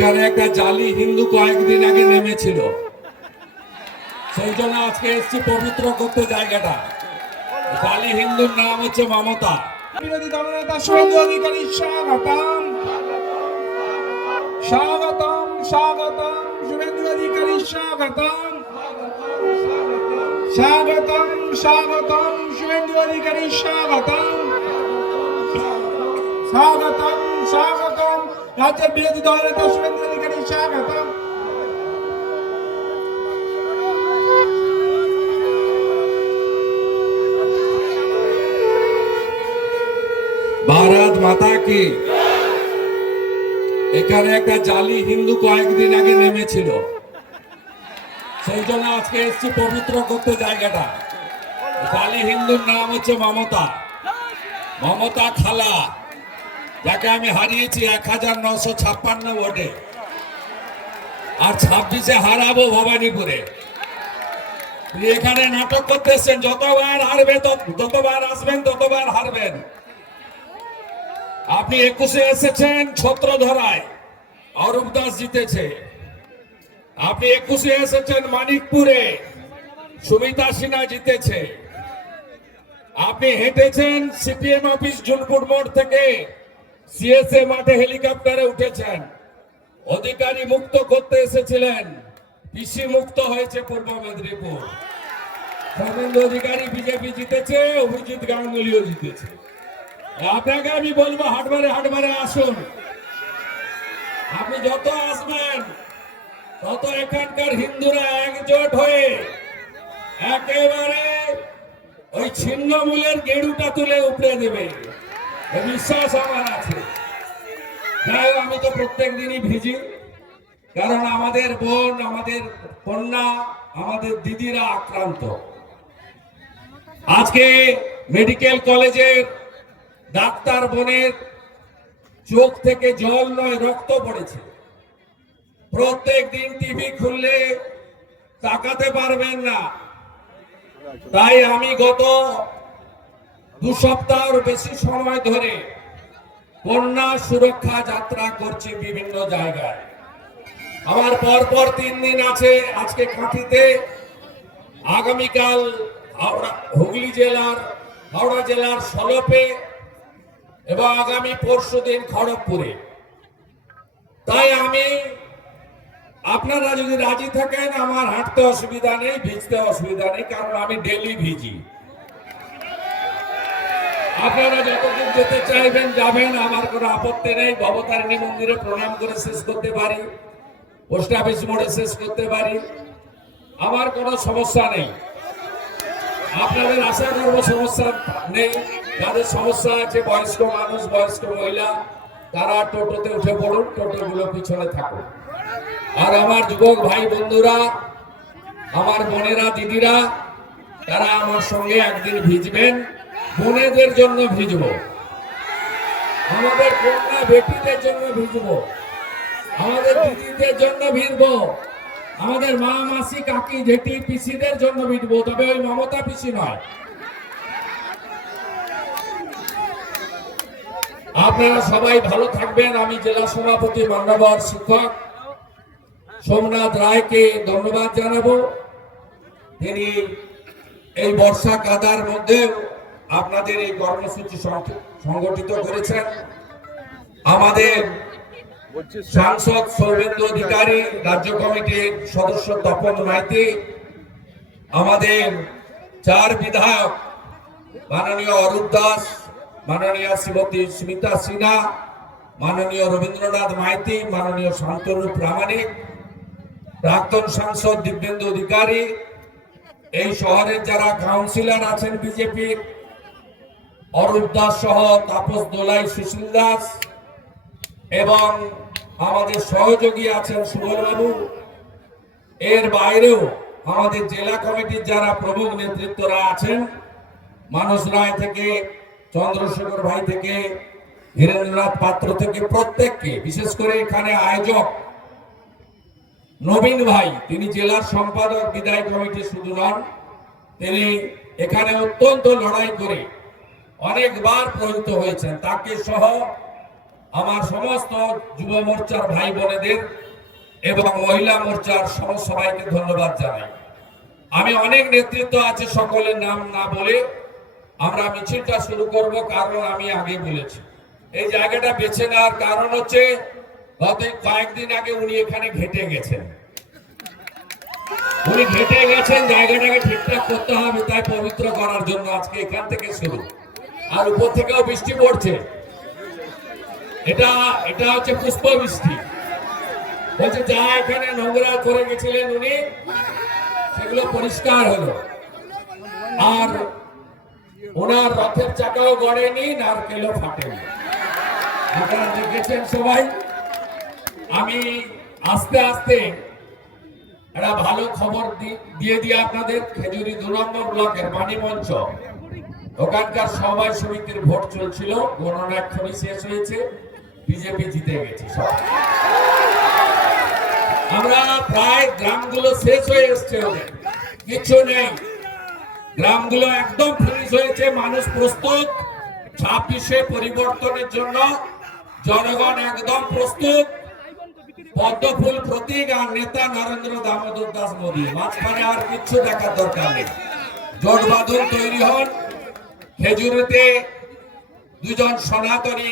এখানে একটা জালি হিন্দু কয়েকদিন আগে নেমেছিল। সেই জন্য আজকে এসছি পবিত্র করতে জায়গাটা। জালি হিন্দুর নাম হচ্ছে মমতা। বিরোধী স্বাগতম স্বাগতম স্বাগতম শুভেন্দু অধিকারী স্বাগতম স্বাগতম স্বাগতম শুভেন্দু অধিকারী স্বাগতম স্বাগতম স্বাগতম রাজ্যের বিরোধী দলনেতা শুভেন্দু অধিকারী, স্বাগতম। ভারত মাতা কি? এখানে একটা জালি হিন্দু কয়েকদিন আগে নেমেছিল। সেই জন্য আজকে এসছি পবিত্র করতে জায়গাটা। জালি হিন্দুর নাম হচ্ছে মমতা। মমতা খালা। যাকে আমি হারিয়েছি এক হাজার নশো ছাপ্পান্ন ভোটে। আর ছাব্বিশে হারাবো ভবানীপুরে। এখানে নাটক করতে এসছেন যতবার হারবে যতবার আসবেন, ততবার হারবেন। আপনি একুশে এসেছেন ছত্র ধরায় অরূপ দাস জিতেছে। আপনি একুশে এসেছেন মানিকপুরে। সুমিতা সিনহা জিতেছে। আপনি হেঁটেছেন সিপিএম অফিস জুনপুর মোড় থেকে। সিএসএ মাঠে হেলিকপ্টারে উঠেছেন। অধিকারী মুক্ত করতে এসেছিলেন। পিসি মুক্ত হয়েছে পূর্ব মেদিনীপুর। অধিকারী বিজেপি জিতেছে, অভিজিৎ গাঙ্গুলিও জিতেছে। আপনাকে আমি বলব, হাটবারে হাটবারে আসুন। আপনি যত আসবেন, তত এখানকার হিন্দুরা একজোট হয়ে একেবারে ওই ছিন্নমূলের গেড়ুটা তুলে উপড়ে দেবে। বিশ্বাস আমার আছে। যাই আমি তো প্রত্যেক দিনই ভিজি। কারণ আমাদের বোন, আমাদের কন্যা, আমাদের দিদিরা আক্রান্ত। আজকে মেডিকেল কলেজের ডাক্তার বোনের চোখ থেকে জল নয়, রক্ত পড়েছে। প্রত্যেক দিন টিভি খুললে তাকাতে পারবেন না। তাই আমি গত দু সপ্তাহের বেশি সময় ধরে কন্যা সুরক্ষা যাত্রা করছি বিভিন্ন জায়গায়। আমার পরপর তিন দিন আছে আজকে কাঁথিতে। আগামীকাল হাওড়া, হুগলি জেলার, হাওড়া জেলার সলপে এবং আগামী পরশু দিন খড়গপুরে। তাই আমি আপনারা যদি রাজি থাকেন, আমার হাঁটতে অসুবিধা নেই, ভিজতে অসুবিধা নেই, কারণ আমি ডেলি ভিজি। আপনারা যতদূর যেতে চাইবেন যাবেন, আমার কোনো আপত্তি নেই। ভবতারিণী মন্দিরে প্রণাম করে শেষ করতে পারি। পোস্ট অফিস মোড়ে শেষ করতে পারি। আমার কোনো সমস্যা নেই। আপনাদের আশা করব সমস্যা নেই। যাদের সমস্যা আছে, বয়স্ক মানুষ, বয়স্ক মহিলা, তারা টোটোতে উঠে পড়ুন, টোটোগুলো পিছনে থাকুন। আর আমার যুবক ভাই বন্ধুরা, আমার বোনেরা, দিদিরা, তারা আমার সঙ্গে একদিন ভিজবেন। বোনেদের জন্য ভিজবো। আমাদের কন্যা বেটিদের জন্য ভিজবো। আমাদের দিদিদের জন্য ভিজবো। আমাদের মা, মাসি, কাকি, জেঠি, পিসিদের জন্য ভিজবো, তবে ওই মমতা পিসি নয়। আপনারা সবাই ভালো থাকবেন। আমি জেলা সভাপতি মান্যবর শিক্ষক সোমনাথ রায়কে ধন্যবাদ জানাব। তিনি এই বর্ষা কাদার মধ্যে আপনাদের এই কর্মসূচি সংগঠিত করেছেন আমাদের সাংসদ সৌরেন্দ্র অধিকারী, রাজ্য কমিটির সদস্য তপন মাইতি, আমাদের চার বিধায়ক, মাননীয় অরূপ দাস, মাননীয় শ্রীমতী স্মিতা সিনহা, মাননীয় রবীন্দ্রনাথ মাইতি, মাননীয় শান্তনু প্রামাণিক, প্রাক্তন সাংসদ দিব্যেন্দু অধিকারী, এই শহরের যারা কাউন্সিলর আছেন বিজেপির অরূপ দাস সহ তাপস দোলাই সুশীল দাস এবং আমাদের সহযোগী আছেন সুবলবাবু। এর বাইরেও আমাদের জেলা কমিটির যারা প্রমুখ নেতৃত্বরা আছেন, মানস রায় থেকে, চন্দ্রশেখর ভাই থেকে ধীরেন্দ্রনাথ পাত্র থেকে প্রত্যেককে, বিশেষ করে এখানে আয়োজক নবীন ভাই, তিনি জেলার সম্পাদক, বিদায় কমিটি শুধু নন, তিনি এখানে অত্যন্ত লড়াই করে অনেকবার প্রযুক্ত হয়েছেন। তাকে সহ আমার সমস্ত যুব মোর্চার ভাই বোনেদের এবং মহিলা মোর্চার সবাইকে ধন্যবাদ জানাই। আমি অনেক নেতৃত্ব আছে সকলের নাম না বলে আমরা মিছিলটা শুরু করব, কারণ আমি আগে বলেছি। এই জায়গাটা বেছে নেওয়ার কারণ হচ্ছে, গত কয়েকদিন আগে উনি এখানে ঘেটে গেছেন। উনি ঘেটে গেছেন, জায়গাটাকে ঠিকঠাক করতে হবে, তাই পবিত্র করার জন্য আজকে এখান থেকে শুরু। আর উপর থেকেও বৃষ্টি পড়ছে। এটা এটা হচ্ছে পুষ্প বৃষ্টি বলছে, যা এখানে নোংরা করে গেছিলেন উনি, সেগুলো পরিষ্কার হলো। আর ওনার রথের চাকাও গড়েনি, নারকেলও ফাটেনি। আপনারা দেখেছেন সবাই, আমি আস্তে আস্তে একটা ভালো খবর দিয়ে দিয়ে আপনাদের, খেজুরি দু নম্বর ব্লকের বাণী মঞ্চ। ওখানকার সবাই সমিতির ভোট চলছিল গণনা এক্ষুনি শেষ হয়েছে, বিজেপি জিতে গেছে আমরা প্রায় গ্রামগুলো শেষ হয়ে এসছে কিছু নেই। গ্রামগুলো একদম ফিনিশ হয়েছে, মানুষ প্রস্তুত, ছাব্বিশে পরিবর্তনের জন্য জনগণ একদম প্রস্তুত। পদ্মফুল প্রতীক আর নেতা নরেন্দ্র দামোদর দাস মোদী, মাঝখানে আর কিচ্ছু দেখার দরকার নেই। জোট বাঁধন তৈরি হন খেজুরিতে দুজন সনাতনী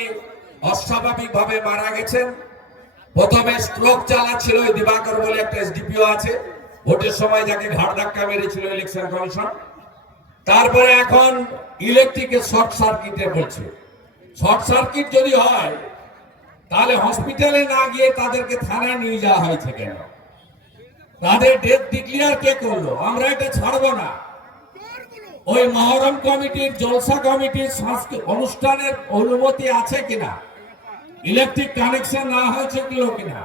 অস্বাভাবিক ভাবে মারা গেছেন। প্রথমে স্ট্রোক চালাচ্ছিল ওই দিবাকর বলে একটা এসডিপিও আছে। ভোটের সময় যাকে ঘাট ধাক্কা মেরেছিল ইলেকশন কমিশন তারপরে এখন ইলেকট্রিকের শর্ট সার্কিটে বলছে। শর্ট সার্কিট যদি হয়, তাহলে হসপিটালে না গিয়ে তাদেরকে থানায় নিয়ে যাওয়া হয়েছে কেন? তাদের ডেথ ডিক্লিয়ার কে করল? আমরা এটা ছাড়বো না। ওই মহরম কমিটির, জলসা কমিটির অনুষ্ঠানের অনুমতি আছে কিনা? ইলেকট্রিক কানেকশন না হয়েছে কিলো কিনা?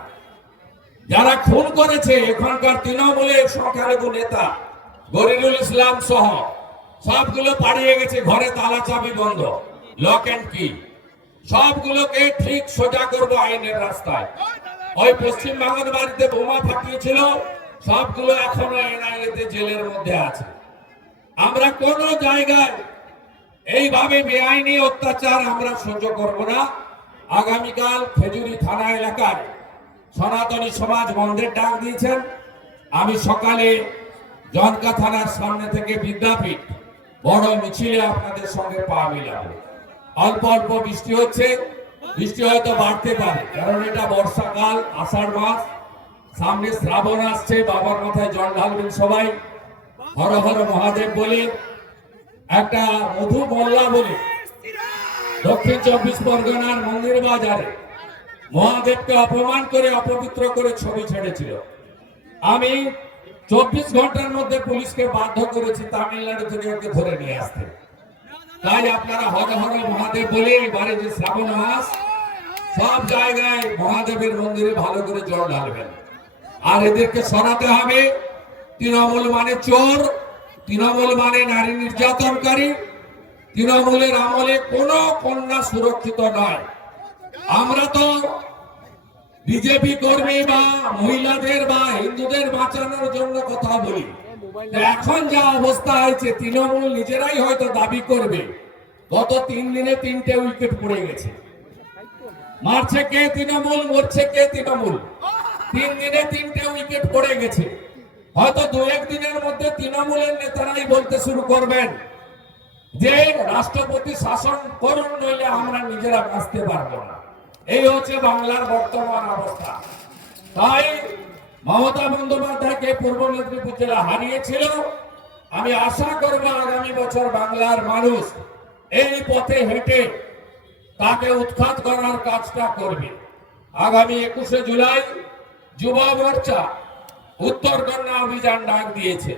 যারা খুন করেছে এখানকার তৃণমূলের সংখ্যালঘু নেতা, গরিরুল ইসলাম সহ, সবগুলো পাড়িয়ে গেছে, ঘরে তালা চাবি বন্ধ। লক এন্ড কি সবগুলোকে ঠিক সোজা করব আইনের রাস্তায়। ওই পশ্চিম বাংলার বাড়িতে বোমা ফাটিয়েছিল, সবগুলো এখনও এনআইএতে জেলের মধ্যে আছে। আমরা কোন জায়গায় এইভাবে বেআইনি অত্যাচার আমরা সহ্য করব না। আগামীকাল খেজুরি থানা এলাকায় সনাতনী সমাজ বন্ধের ডাক দিয়েছেন। আমি সকালে জনকা থানার সামনে থেকে বিদ্যাপীঠ বড় মিছিলে আপনাদের সঙ্গে পা মিলাবো। অল্প অল্প বৃষ্টি হচ্ছে, বৃষ্টি হয়তো বাড়তে পারে, কারণ এটা বর্ষাকাল, আষাঢ় মাস। সামনে শ্রাবণ আসছে, বাবার মাথায় জল ঢালবেন সবাই। হর হর মহাদেব বলে, একটা মধু মোল্লা বলে, দক্ষিণ চব্বিশ পরগনার মন্দির বাজারে মহাদেবকে অপমান করে, অপবিত্র করে ছবি ছেড়েছিল। আমি চব্বিশ ঘণ্টার মধ্যে পুলিশকে বাধ্য করেছি তামিলনাড়ু থেকে ওকে ধরে নিয়ে আসতে। তাই আপনারা হর হর মহাদেব বলে এবারে যে শ্রাবণ মাস, সব জায়গায় মহাদেবের মন্দিরে ভালো করে জল ঢালবেন। আর এদেরকে সরাতে হবে। তৃণমূল মানে চোর, তৃণমূল মানে নারী নির্যাতনকারী, তৃণমূলের আমলে কোনো কন্যা সুরক্ষিত নয়। আমরা তো বিজেপি কর্মী বা মহিলাদের বা হিন্দুদের বাঁচানোর জন্য কথা বলি। এখন যা অবস্থা হয়েছে, তৃণমূল নিজেরাই হয়তো দাবি করবে। গত তিন দিনে তিনটে উইকেট পড়ে গেছে। মারছে কে তৃণমূল, মরছে কে তৃণমূল? তিন দিনে তিনটে উইকেট পড়ে গেছে। হয়তো দু একদিনের মধ্যে তৃণমূলের নেতারাই বলতে শুরু করবেন যে রাষ্ট্রপতি শাসন করুন, নইলে আমরা নিজেরা বাঁচতে পারব না। এই হচ্ছে বাংলার বর্তমান অবস্থা। তাই মমতা বন্দ্যোপাধ্যায়কে পূর্ব মেদিনীপুর জেলা হারিয়েছিল। আমি আশা করব আগামী বছর বাংলার মানুষ এই পথে হেঁটে তাকে উৎখাত করার কাজটা করবে। আগামী একুশে জুলাই যুব মোর্চা উত্তর কন্যা অভিযান ডাক দিয়েছে।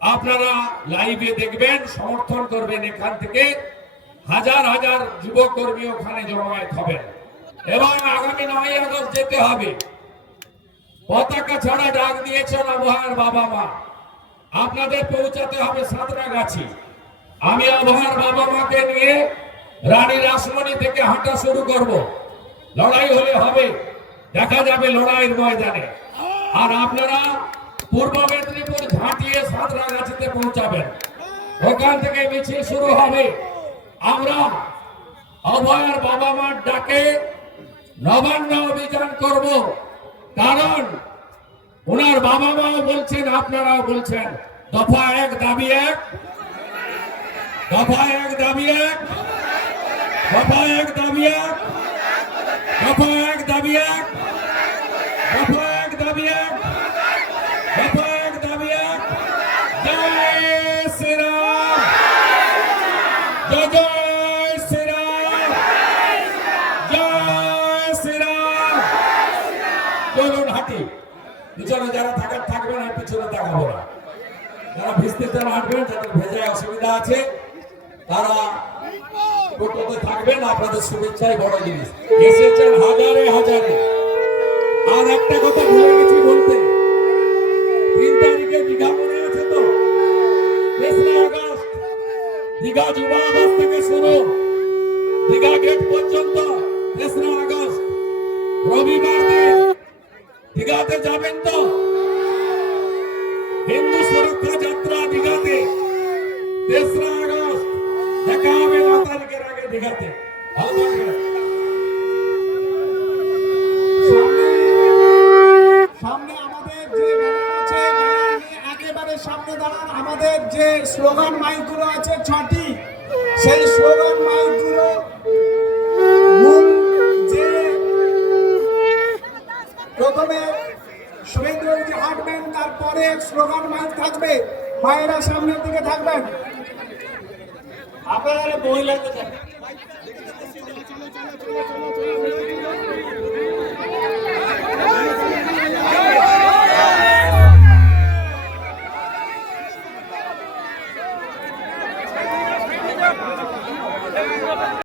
আপনারা লাইভে দেখবেন, সমর্থন করবেন এখান থেকে। হাজার হাজার যুবকর্মী ওখানে জমায়েত হবেন। এবং আগামী নয় আগস্ট যেতে হবে। পতাকা ছাড়া ডাক দিয়েছেন আবহাওয়ার বাবা মা। আপনাদের পৌঁছাতে হবে সাঁতরাগাছি আমি আবহাওয়ার বাবা মাকে নিয়ে রানী রাসমণি থেকে হাঁটা শুরু করব। লড়াই হলে হবে। দেখা যাবে লড়াইয়ের ময়দানে। আর আপনারা পূর্ব মেদিনীপুর ঝাঁটিয়ে সাঁতরাগাছিতে পৌঁছাবেন। ওখান থেকে মিছিল শুরু হবে। আমরা অভয়ের বাবা মার ডাকে নবান্ন অভিযান করব। কারণ ওনার বাবা মাও বলছেন, আপনারাও বলছেন, দফা এক, দাবি এক। দফা এক, দাবি এক। দফা এক, দাবি এক। দফা এক, দাবি এক দফা এক দাবি এক দফা এক দাবি এক জয় শ্রীরাম জয় জয় শ্রীরাম জয় শ্রীরাম চলুন হাঁটি পিছনে যারা থাকার থাকবেন আর পিছনে দেখাবো না। যারা ভিজতে চান হাঁটবেন যাদের ভেজায় অসুবিধা আছে, তারা টোটোতে থাকবেন, আপনাদের শুভেচ্ছাই বড় জিনিস। এসেছেন হাজারে হাজারে। আর একটা কথা ভুলে গেছি বলতে। তিন তারিখে দীঘা মনে আছে তো? তেসরা আগস্ট। দীঘা যুবা আবাস থেকে শুরু। দীঘা গেট পর্যন্ত তেসরা আগস্ট। রবিবার দিন। দীঘাতে যাবেন তো? হিন্দু সুরক্ষা যাত্রা দীঘাতে। তেসরা আগস্ট, দেখা হবে ন তারিখের আগে দীঘাতে। আমাদের যে ব্যানার আছে ব্যানার নিয়ে একেবারে সামনে দাঁড়ান। আমাদের যে স্লোগান মাইকগুলো আছে, ছটি আমাদের স্লোগান মাইক থাকবে মায়েরা সামনের দিকে থাকবেন। আপনারা মহিলাদের